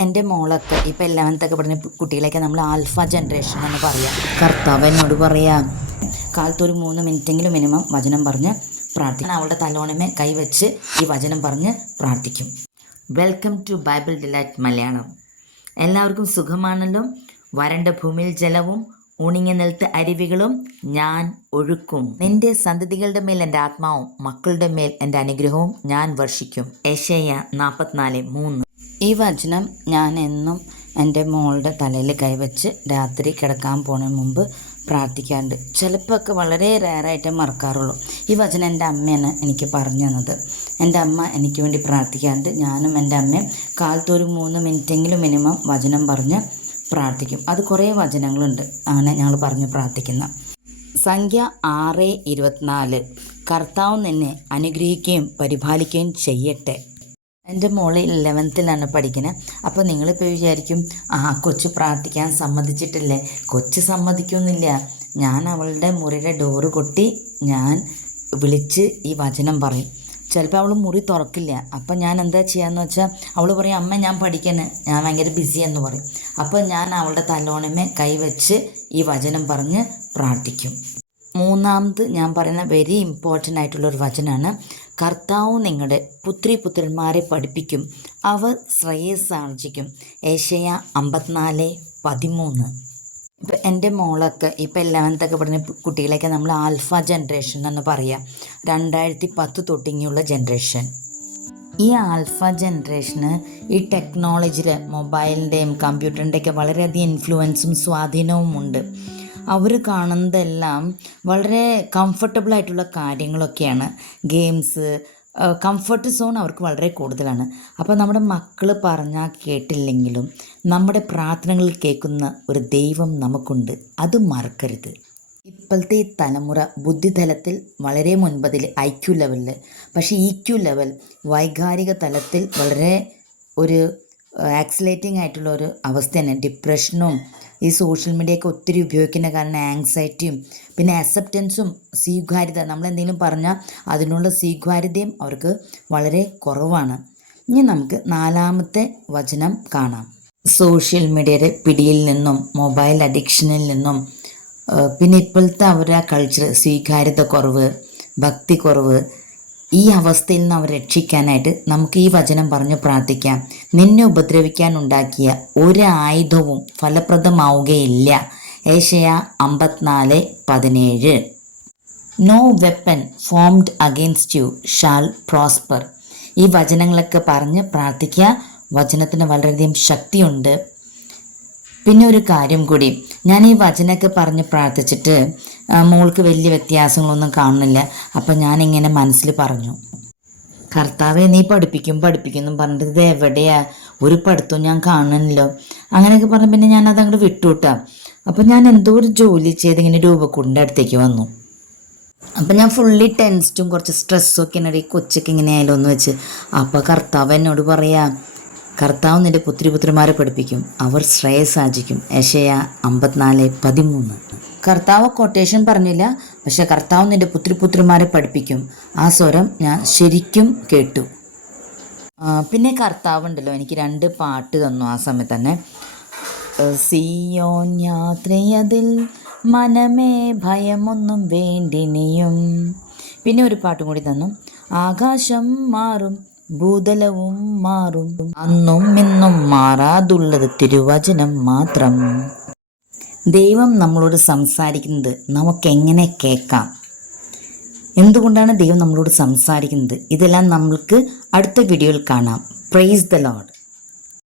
എന്റെ മോളൊക്കെ ഇപ്പം ഇലവൻത്തൊക്കെ പഠിക്കുന്ന കുട്ടികളെയൊക്കെ നമ്മൾ ആൽഫ ജനറേഷൻ എന്ന് പറയാം. കർത്താവ് എന്നോട് പറയാം കാലത്ത് ഒരു മൂന്ന് മിനിറ്റെങ്കിലും മിനിമം വചനം പറഞ്ഞ് പ്രാർത്ഥിക്കണം. അവളുടെ തലോണമേ കൈവച്ച് ഈ വചനം പറഞ്ഞ് പ്രാർത്ഥിക്കും. Welcome to bible delight Malayalam. എല്ലാവർക്കും സുഖമാണല്ലോ? വരണ്ട ഭൂമിയിൽ ജലവും ഉണിങ്ങി നിൽത്ത് അരുവികളും ഞാൻ ഒഴുക്കും. നിന്റെ സന്തതികളുടെ മേൽ എന്റെ ആത്മാവും മക്കളുടെ മേൽ എന്റെ അനുഗ്രഹവും ഞാൻ വർഷിക്കും. ഏഷ്യ നാൽപ്പത്തിനാല് മൂന്ന്. ഈ വചനം ഞാൻ എന്നും എന്റെ മോളുടെ തലയിൽ കൈവച്ച് രാത്രി കിടക്കാൻ പോണതിന് മുമ്പ് പ്രാർത്ഥിക്കാറുണ്ട്. ചിലപ്പോൾ ഒക്കെ വളരെ റയറായിട്ട് മറക്കാറുള്ളൂ. ഈ വചനം എന്റെ അമ്മയാണ് എനിക്ക് പറഞ്ഞു തന്നത്. എന്റെ അമ്മ എനിക്ക് വേണ്ടി പ്രാർത്ഥിക്കാറുണ്ട്. ഞാനും എന്റെ അമ്മയും കാലത്ത് ഒരു മൂന്ന് മിനിറ്റെങ്കിലും മിനിമം വചനം പറഞ്ഞ് പ്രാർത്ഥിക്കും. അത് കുറേ വചനങ്ങളുണ്ട്. അങ്ങനെ ഞങ്ങൾ പറഞ്ഞ് പ്രാർത്ഥിക്കുന്ന. സംഖ്യ ആറ് ഇരുപത്തിനാല്. കർത്താവ് നിന്നെ അനുഗ്രഹിക്കുകയും പരിപാലിക്കുകയും ചെയ്യട്ടെ. എന്റെ മോൾ ഇലവൻത്തിലാണ് പഠിക്കുന്നത് അപ്പോൾ നിങ്ങളിപ്പോൾ വിചാരിക്കും ആ കൊച്ചു പ്രാർത്ഥിക്കാൻ സമ്മതിച്ചിട്ടില്ലേ? കൊച്ചു സമ്മതിക്കുന്നില്ല. ഞാൻ അവളുടെ മുറിയുടെ ഡോറ് കൊട്ടി ഞാൻ വിളിച്ച് ഈ വചനം പറയും. ചിലപ്പോൾ അവൾ മുറി തുറക്കില്ല. അപ്പം ഞാൻ എന്താ ചെയ്യാന്ന് വെച്ചാൽ അവൾ പറയും അമ്മ ഞാൻ പഠിക്കണേ. ഞാൻ ഭയങ്കര ബിസി എന്ന് പറയും. അപ്പോൾ ഞാൻ അവളുടെ തലോണമേ കൈവച്ച് ഈ വചനം പറഞ്ഞ് പ്രാർത്ഥിക്കും. മൂന്നാമത് ഞാൻ പറയുന്ന വെരി ഇമ്പോർട്ടന്റ് ആയിട്ടുള്ളൊരു വചനമാണ് കർത്താവ് നിങ്ങളുടെ പുത്രി പുത്രന്മാരെ പഠിപ്പിക്കും. അവർ ശ്രേയസ് ആർജിക്കും. ഏഷ്യ അമ്പത്തിനാല് പതിമൂന്ന്. ഇപ്പം എന്റെ മോളൊക്കെ ഇപ്പം ഇലവൻത്തൊക്കെ പഠിക്കുന്ന കുട്ടികളെയൊക്കെ നമ്മൾ ആൽഫ ജനറേഷൻ എന്ന് പറയാം. രണ്ടായിരത്തി പത്ത് തൊട്ടിങ്ങിയുള്ള ജനറേഷൻ ഈ ആൽഫ ജനറേഷന് ഈ ടെക്നോളജിയിൽ മൊബൈലിന്റെയും കമ്പ്യൂട്ടറിന്റെയൊക്കെ വളരെയധികം ഇൻഫ്ലുവൻസും സ്വാധീനവും ഉണ്ട്. അവർ കാണുന്നതെല്ലാം വളരെ കംഫർട്ടബിൾ ആയിട്ടുള്ള കാര്യങ്ങളൊക്കെയാണ്. ഗെയിംസ് കംഫർട്ട് സോൺ അവർക്ക് വളരെ കൂടുതലാണ്. അപ്പോൾ നമ്മുടെ മക്കൾ പറഞ്ഞാൽ കേട്ടില്ലെങ്കിലും നമ്മുടെ പ്രാർത്ഥനകളിൽ കേൾക്കുന്ന ഒരു ദൈവം നമുക്കുണ്ട്. അത് മറക്കരുത്. ഇപ്പോഴത്തെ ഈ തലമുറ ബുദ്ധിതലത്തിൽ വളരെ മുൻപതിൽ ഐ ക്യു ലെവലിൽ പക്ഷേ ഇ ക്യു ലെവൽ വൈകാരിക തലത്തിൽ വളരെ ഒരു ആക്സിലേറ്റിംഗ് ആയിട്ടുള്ള ഒരു അവസ്ഥ തന്നെ. ഡിപ്രഷനും ഈ സോഷ്യൽ മീഡിയയൊക്കെ ഒത്തിരി ഉപയോഗിക്കുന്ന കാരണം ആങ്സൈറ്റിയും പിന്നെ അക്സെപ്റ്റൻസും സ്വീകാര്യത നമ്മൾ എന്തെങ്കിലും പറഞ്ഞാൽ അതിനുള്ള സ്വീകാര്യതയും അവർക്ക് വളരെ കുറവാണ്. ഇനി നമുക്ക് നാലാമത്തെ വചനം കാണാം. സോഷ്യൽ മീഡിയയുടെ പിടിയിൽ നിന്നും മൊബൈൽ അഡിക്ഷനിൽ നിന്നും പിന്നെ ഇപ്പോഴത്തെ അവരുടെ കൾച്ചർ സ്വീകാര്യത കുറവ് ഭക്തി കുറവ് ഈ അവസ്ഥയിൽ നിന്ന് അവർ രക്ഷിക്കാനായിട്ട് നമുക്ക് ഈ വചനം പറഞ്ഞ് പ്രാർത്ഥിക്കാം. നിന്നെ ഉപദ്രവിക്കാൻ ഉണ്ടാക്കിയ ഒരു ആയുധവും ഫലപ്രദമാവുകയില്ല. ഏഷ്യ അമ്പത്തിനാല് പതിനേഴ്. No weapon formed against you shall prosper ഈ വചനങ്ങളൊക്കെ പറഞ്ഞ് പ്രാർത്ഥിക്കുക. വചനത്തിന് വളരെയധികം ശക്തിയുണ്ട്. പിന്നെ ഒരു കാര്യം കൂടി. ഞാൻ ഈ വചനമൊക്കെ പറഞ്ഞ് പ്രാർത്ഥിച്ചിട്ട് മോൾക്ക് വലിയ വ്യത്യാസങ്ങളൊന്നും കാണുന്നില്ല. അപ്പം ഞാനിങ്ങനെ മനസ്സിൽ പറഞ്ഞു. കർത്താവെ നീ പഠിപ്പിക്കും പഠിപ്പിക്കും എന്നും പറഞ്ഞിട്ട് ഇത് എവിടെയാ? ഒരു പഠിത്തവും ഞാൻ കാണുന്നില്ലോ. അങ്ങനെയൊക്കെ പറഞ്ഞ പിന്നെ ഞാൻ അതങ്ങോട്ട് വിട്ടുവിട്ടാ. അപ്പം ഞാൻ എന്തോ ഒരു ജോലി ചെയ്ത് ഇങ്ങനെ രൂപക്കൂടിന്റെ അടുത്തേക്ക് വന്നു. അപ്പം ഞാൻ ഫുള്ളി ടെൻസ്റ്റും കുറച്ച് സ്ട്രെസ്സും ഒക്കെ ഉണ്ടായി കൊച്ചൊക്കെ ഇങ്ങനെ ആയാലോ എന്ന് വെച്ച്. അപ്പോൾ കർത്താവ് എന്നോട് പറയാ കർത്താവ് നിന്റെ പുത്രിപുത്രിമാരെ പഠിപ്പിക്കും. അവർ ശ്രേയസാചിക്കും യശയ അമ്പത്തിനാല് പതിമൂന്ന്. കർത്താവ് കൊട്ടേഷൻ പറഞ്ഞില്ല പക്ഷെ കർത്താവ് നിന്റെ പുത്രിപുത്രിമാരെ പഠിപ്പിക്കും. ആ സ്വരം ഞാൻ ശരിക്കും കേട്ടു. പിന്നെ കർത്താവ് ഉണ്ടല്ലോ എനിക്ക് രണ്ട് പാട്ട് തന്നു ആ സമയത്ത് തന്നെ. സിയോൻ യാത്രയതിൽ മനമേ ഭയമൊന്നും വേണ്ടിനിയും. പിന്നെ ഒരു പാട്ടും കൂടി തന്നു. ആകാശം മാറും ഭൂതലവും മാറും. അന്നും ഇന്നും മാറാതുള്ളത് തിരുവചനം മാത്രം. ദൈവം നമ്മളോട് സംസാരിക്കുന്നത് നമുക്കെങ്ങനെ കേൾക്കാം? എന്തുകൊണ്ടാണ് ദൈവം നമ്മളോട് സംസാരിക്കുന്നത്? ഇതെല്ലാം നമ്മൾക്ക് അടുത്ത വീഡിയോയിൽ കാണാം. Praise the load